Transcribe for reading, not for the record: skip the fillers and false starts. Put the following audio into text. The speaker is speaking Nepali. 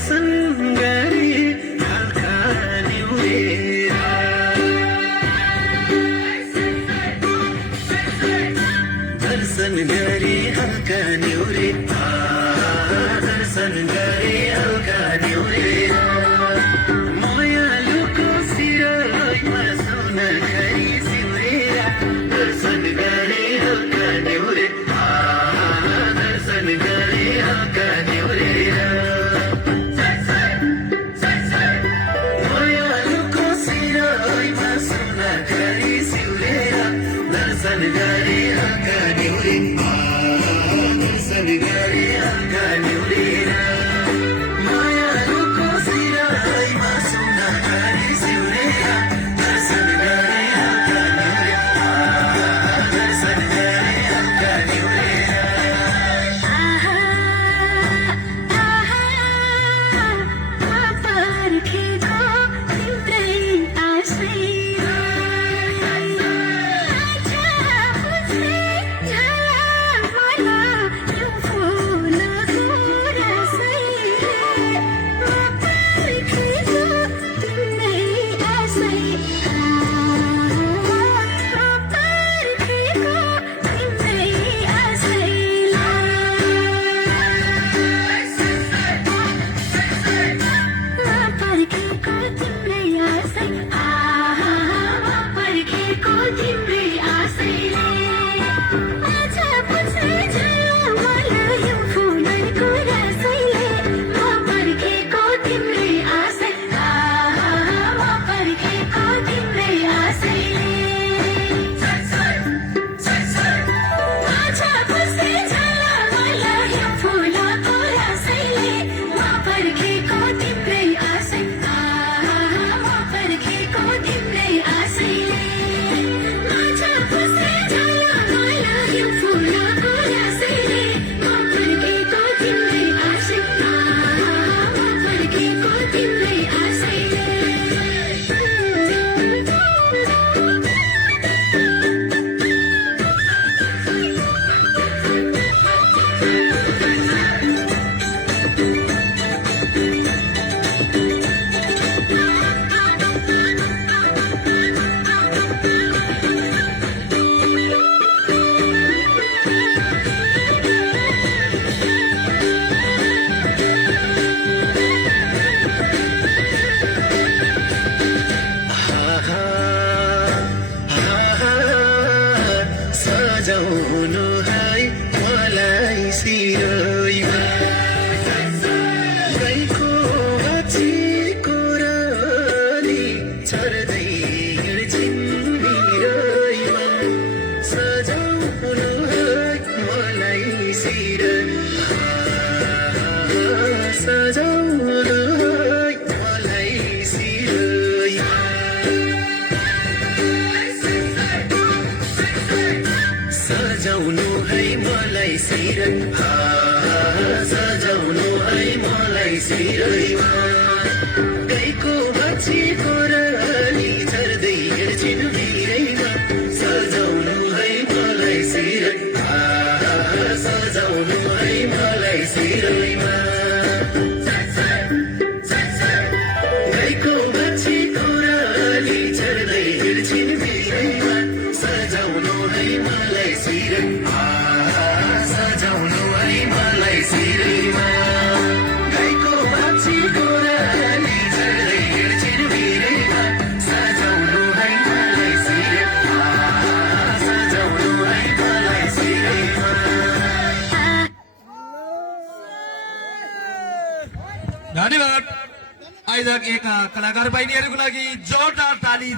दर्शन गरे हल्का निहुरेर दर्शन गरे हल्का निहुरे दर्शन गरे हल्का निहुरेर मायालुको सिरैमा सुन खरी सिउरेर दर्शन गरे हल्का निहुरे दर्शन गरे हल्का निहुरेर मायालुको सिरैमा सुन खरी सिउरेर दर्शन गरे हल्का निहुरे दर्शन गरे हल्का निहुरेर मायालुको सिरैमा सुन खरी सिउरेर दर्शन गरे हल्का निहुरे दर्शन गरे हल्का निहुरेर सजाउनु है मलाई सिरैमा गाईको बाछीको रानी छर्दै हिँड्छिन् बिरैमा सजाउनु है मलाई सिरैमा सजाउनु है मलाई सिरैमा सजाउनु है मलाई सिरैमा सजाउनु है मलाई सिरैमा गाईको बाछीको रानी छर्दै हिँड्छिन् बिरैमा सजाउनु है मलाई सिरैमा सजाउनु है मलाई सिरैमा गाईको बाछीको रानी छर्दै हिँड्छिन् बिरैमा सजाउनु है मलाई सिरैमा सजाउनु है मलाई सिरैमा गाईको बाछीको रानी छर्दै हिँड्छिन् बिरैमा सजाउनु है मलाई सिरैमा सजाउनु है मलाई सिरैमा धन्यवाद। आइजक एक कलाकार बहिनीहरूको लागि जोरदार ताली।